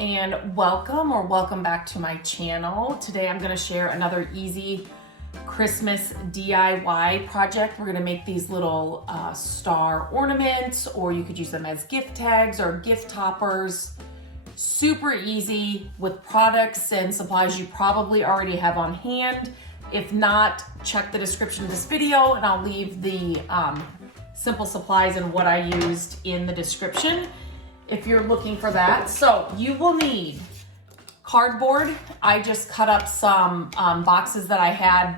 and welcome back to my channel. Today I'm going to share another easy Christmas DIY project. We're going to make these little star ornaments, or you could use them as gift tags or gift toppers. Super easy with products and supplies you probably already have on hand. If not, check the description of this video and I'll leave the simple supplies and what I used in the description if you're looking for that. So you will need cardboard. I just cut up some boxes that I had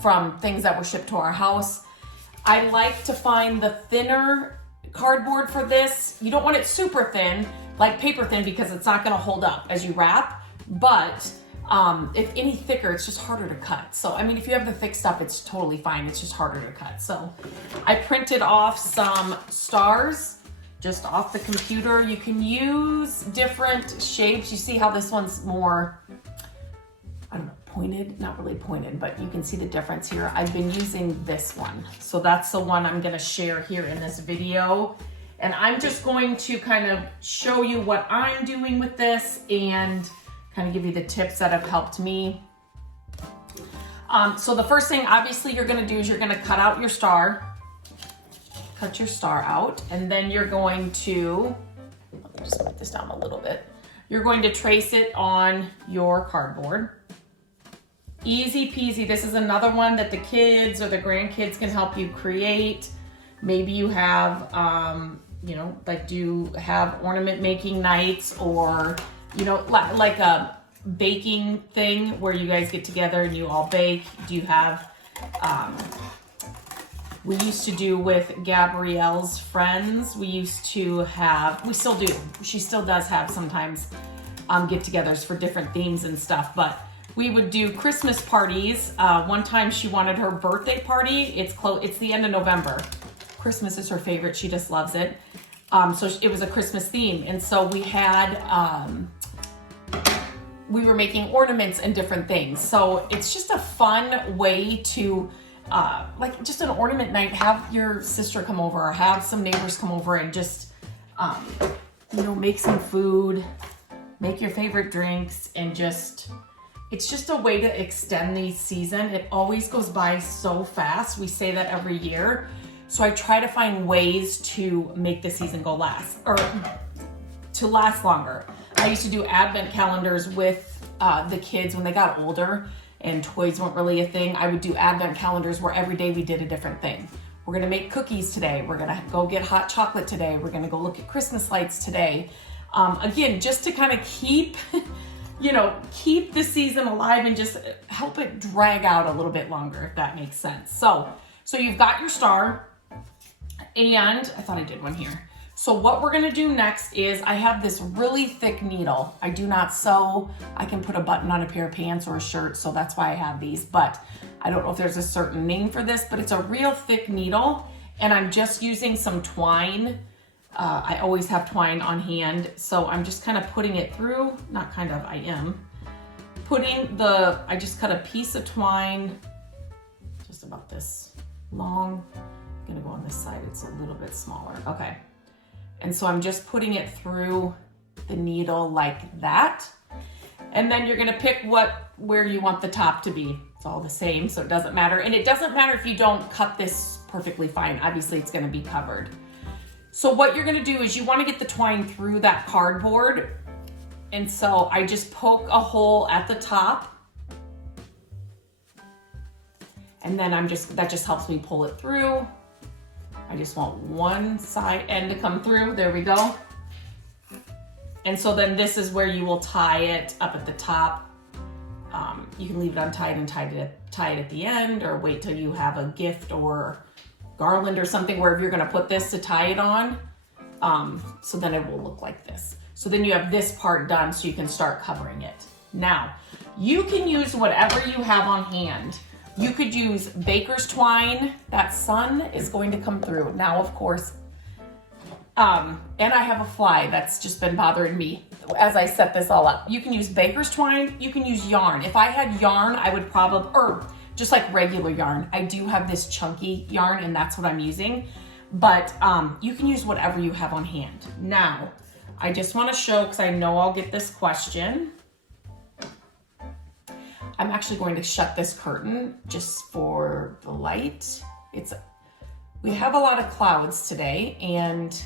from things that were shipped to our house. I like to find the thinner cardboard for this. You don't want it super thin, like paper thin, because it's not gonna hold up as you wrap, but if any thicker, it's just harder to cut. So, I mean, if you have the thick stuff, it's totally fine. It's just harder to cut. So I printed off some stars just off the computer. You can use different shapes. You see how this one's more, I don't know, pointed, not really pointed, but you can see the difference here. I've been using this one. So that's the one I'm gonna share here in this video. And I'm just going to kind of show you what I'm doing with this and kind of give you the tips that have helped me. So the first thing obviously you're gonna do is you're gonna cut out your star. Cut your star out, and then you're going to, let me just put this down a little bit. You're going to trace it on your cardboard. Easy peasy. This is another one that the kids or the grandkids can help you create. Maybe you have, you know, like do have ornament making nights, or, you know, like a baking thing where you guys get together and you all bake. Do you have, we used to do with Gabrielle's friends, we used to have, we still do, she still does have sometimes get-togethers for different themes and stuff, but we would do Christmas parties. One time she wanted her birthday party. It's the end of November. Christmas is her favorite, she just loves it. So it was a Christmas theme, and so we had, we were making ornaments and different things. So it's just a fun way to, like just an ornament night, have your sister come over or have some neighbors come over and just, you know, make some food, make your favorite drinks, and just, it's just a way to extend the season. It always goes by so fast. We say that every year. So I try to find ways to make the season go last, or to last longer. I used to do advent calendars with the kids when they got older and toys weren't really a thing. I would do advent calendars where every day we did a different thing. We're gonna make cookies today. We're gonna go get hot chocolate today. We're gonna go look at Christmas lights today. Again, just to kind of keep, you know, keep the season alive and just help it drag out a little bit longer, if that makes sense. So you've got your star, and I thought I did one here. So what we're gonna do next is, I have this really thick needle. I do not sew. I can put a button on a pair of pants or a shirt, so that's why I have these, but I don't know if there's a certain name for this, but it's a real thick needle, and I'm just using some twine. I always have twine on hand, so I'm just kind of putting it through, not kind of, I am. I just cut a piece of twine, just about this long. I'm gonna go on this side, it's a little bit smaller, okay. And so I'm just putting it through the needle like that. And then you're gonna pick where you want the top to be. It's all the same, so it doesn't matter. And it doesn't matter if you don't cut this perfectly fine. Obviously it's gonna be covered. So what you're gonna do is you wanna get the twine through that cardboard. And so I just poke a hole at the top. And then that just helps me pull it through. I just want one side end to come through. There we go. And so then this is where you will tie it up at the top. You can leave it untied and tie it at the end, or wait till you have a gift or garland or something where you're gonna put this to tie it on. So then it will look like this. So then you have this part done, so you can start covering it. Now, you can use whatever you have on hand. You could use baker's twine. That sun is going to come through. Now, of course, and I have a fly that's just been bothering me as I set this all up. You can use baker's twine. You can use yarn. If I had yarn, I would probably, or just like regular yarn. I do have this chunky yarn, and that's what I'm using. But you can use whatever you have on hand. Now, I just want to show, because I know I'll get this question. I'm actually going to shut this curtain just for the light. We have a lot of clouds today, and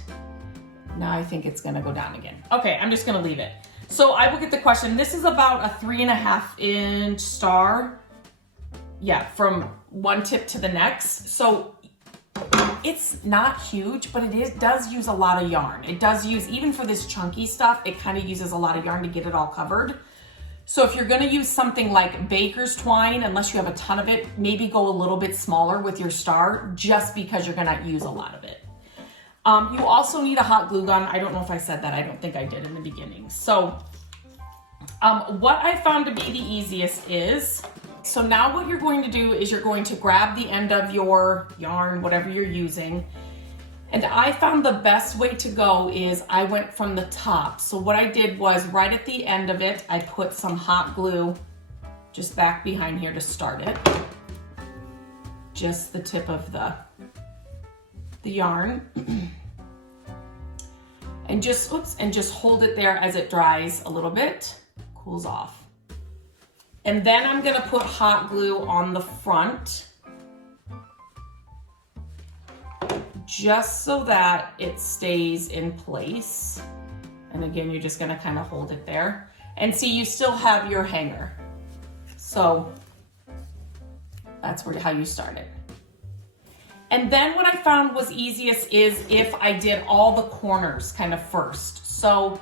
now I think it's gonna go down again. Okay, I'm just gonna leave it. So I will get the question. This is about a 3.5-inch star. Yeah, from one tip to the next. So it's not huge, but does use a lot of yarn. It does use, even for this chunky stuff, it kind of uses a lot of yarn to get it all covered. So if you're gonna use something like baker's twine, unless you have a ton of it, maybe go a little bit smaller with your star, just because you're gonna use a lot of it. You also need a hot glue gun. I don't know if I said that. I don't think I did in the beginning. So what I found to be the easiest is, so now what you're going to do is you're going to grab the end of your yarn, whatever you're using. And I found the best way to go is I went from the top. So what I did was right at the end of it, I put some hot glue just back behind here to start it. Just the tip of the yarn. And just hold it there as it dries a little bit, cools off. And then I'm gonna put hot glue on the front, just so that it stays in place. And again, you're just gonna kind of hold it there. And see, you still have your hanger. So that's how you start it. And then what I found was easiest is if I did all the corners kind of first. So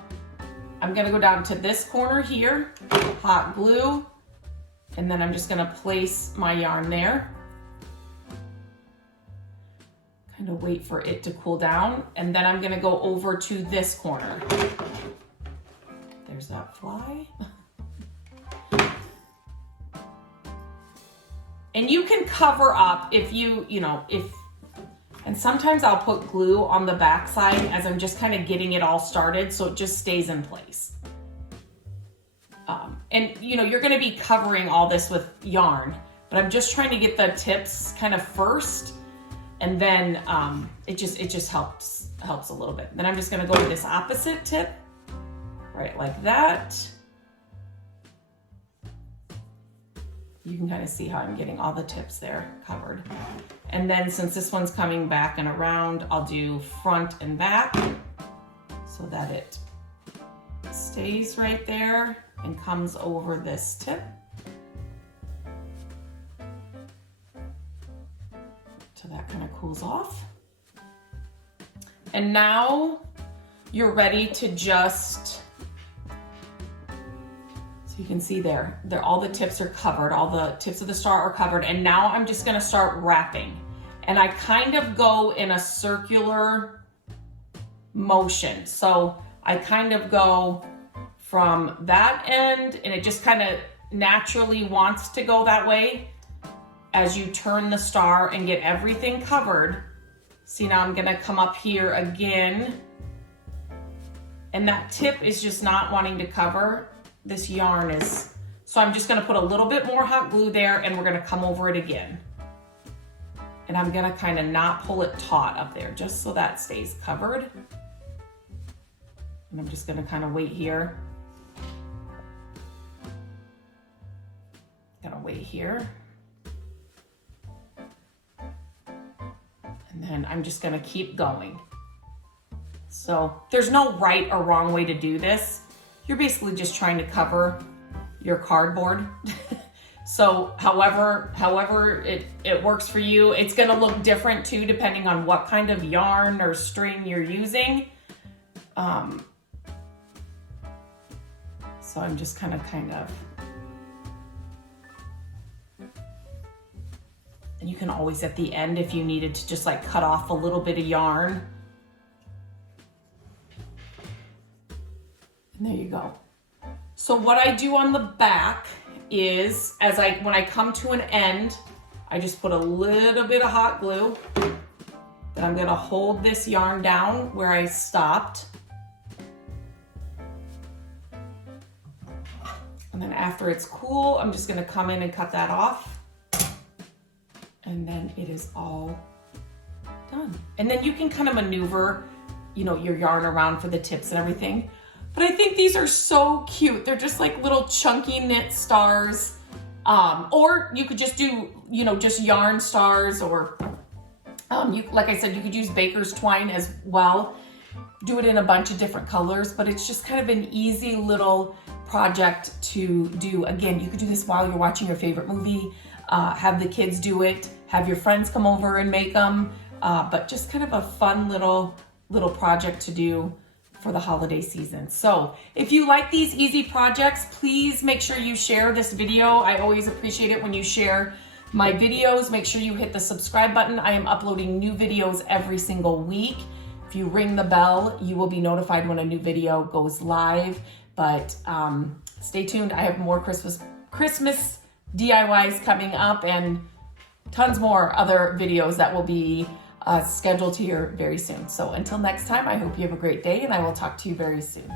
I'm gonna go down to this corner here, hot glue, and then I'm just gonna place my yarn there. Kind of wait for it to cool down. And then I'm gonna go over to this corner. There's that fly. And you can cover up if and sometimes I'll put glue on the back side as I'm just kind of getting it all started so it just stays in place. And you're gonna be covering all this with yarn, but I'm just trying to get the tips kind of first, and then it just helps a little bit. Then I'm just gonna go to this opposite tip, right like that. You can kind of see how I'm getting all the tips there covered. And then since this one's coming back and around, I'll do front and back so that it stays right there and comes over this tip. So that kind of cools off. And now you're ready to just, you can see there, all the tips are covered, all the tips of the star are covered, and now I'm just gonna start wrapping. And I kind of go in a circular motion. So I kind of go from that end, and it just kind of naturally wants to go that way as you turn the star and get everything covered. See, now I'm gonna come up here again, and that tip is just not wanting to cover. This yarn is, so I'm just gonna put a little bit more hot glue there, and we're gonna come over it again. And I'm gonna kind of not pull it taut up there, just so that stays covered. And I'm just gonna kind of wait here. Gonna wait here. And then I'm just gonna keep going. So there's no right or wrong way to do this. You're basically just trying to cover your cardboard. So however it works for you. It's gonna look different too, depending on what kind of yarn or string you're using. So I'm just kind of, and you can always at the end, if you needed to just like cut off a little bit of yarn. And there you go. So what I do on the back is, when I come to an end, I just put a little bit of hot glue. Then I'm gonna hold this yarn down where I stopped. And then after it's cool, I'm just gonna come in and cut that off. And then it is all done. And then you can kind of maneuver you know, your yarn around for the tips and everything. But I think these are so cute. They're just like little chunky knit stars. Or you could just do, you know, just yarn stars, or like I said, you could use baker's twine as well. Do it in a bunch of different colors, but it's just kind of an easy little project to do. Again, you could do this while you're watching your favorite movie, have the kids do it, have your friends come over and make them, but just kind of a fun little project to do for the holiday season. So if you like these easy projects, please make sure you share this video. I always appreciate it when you share my videos. Make sure you hit the subscribe button. I am uploading new videos every single week. If you ring the bell, you will be notified when a new video goes live. But stay tuned. I have more Christmas DIYs coming up, and tons more other videos that will be scheduled here very soon. So until next time, I hope you have a great day, and I will talk to you very soon.